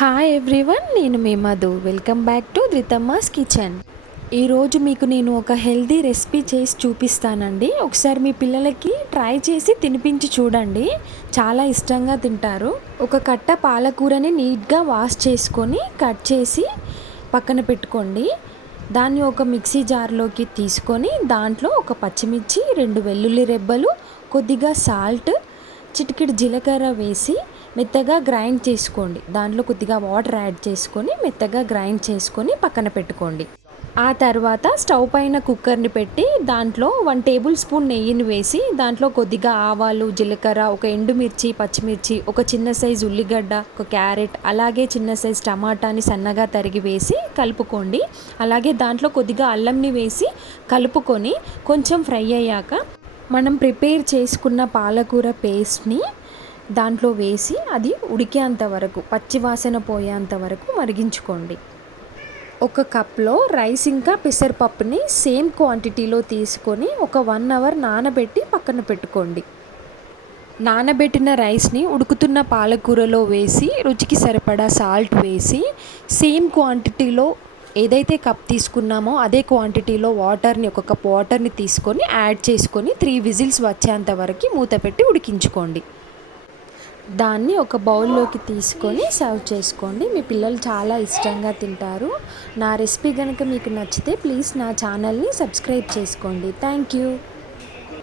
Hi everyone, నేను మీ Madhu. Welcome back to Dhruthamma's kitchen. ఈరోజు మీకు నేను ఒక హెల్దీ రెసిపీ చేసి చూపిస్తానండి. ఒకసారి మీ పిల్లలకి ట్రై చేసి తినిపించి చూడండి, చాలా ఇష్టంగా తింటారు. ఒక కట్ట పాలకూరని నీట్గా వాష్ చేసుకొని కట్ చేసి పక్కన పెట్టుకోండి. దాన్ని ఒక మిక్సీ జార్లోకి తీసుకొని దాంట్లో ఒక పచ్చిమిర్చి, 2 వెల్లుల్లి రెబ్బలు, కొద్దిగా సాల్ట్, చిటికెడు జీలకర్ర వేసి మెత్తగా గ్రైండ్ చేసుకోండి. దాంట్లో కొద్దిగా వాటర్ యాడ్ చేసుకొని మెత్తగా గ్రైండ్ చేసుకొని పక్కన పెట్టుకోండి. ఆ తర్వాత స్టవ్ పైన కుక్కర్ని పెట్టి దాంట్లో 1 టేబుల్ స్పూన్ నెయ్యిని వేసి దాంట్లో కొద్దిగా ఆవాలు, జీలకర్ర, ఒక ఎండుమిర్చి, పచ్చిమిర్చి, ఒక చిన్న సైజు ఉల్లిగడ్డ, ఒక క్యారెట్, అలాగే చిన్న సైజు టమాటాని సన్నగా తరిగి వేసి కలుపుకోండి. అలాగే దాంట్లో కొద్దిగా అల్లంని వేసి కలుపుకొని కొంచెం ఫ్రై అయ్యాక మనం ప్రిపేర్ చేసుకున్న పాలకూర పేస్ట్ని దాంట్లో వేసి అది ఉడికేంత వరకు, పచ్చివాసన పోయేంత వరకు మరిగించుకోండి. ఒక కప్లో రైస్ ఇంకా పెసరపప్పుని సేమ్ క్వాంటిటీలో తీసుకొని ఒక 1 అవర్ నానబెట్టి పక్కన పెట్టుకోండి. నానబెట్టిన రైస్ని ఉడుకుతున్న పాలకూరలో వేసి రుచికి సరిపడా సాల్ట్ వేసి సేమ్ క్వాంటిటీలో ఏదైతే కప్ తీసుకున్నామో అదే క్వాంటిటీలో వాటర్ని, ఒక కప్ వాటర్ని తీసుకొని యాడ్ చేసుకొని 3 విజిల్స్ వచ్చేంత వరకు మూత పెట్టి ఉడికించుకోండి. దాన్ని ఒక బౌల్లోకి తీసుకొని సర్వ్ చేసుకోండి. మీ పిల్లలు చాలా ఇష్టంగా తింటారు. నా రెసిపీ కనుక మీకు నచ్చితే ప్లీజ్ నా ఛానల్ని సబ్స్క్రైబ్ చేసుకోండి. Thank you.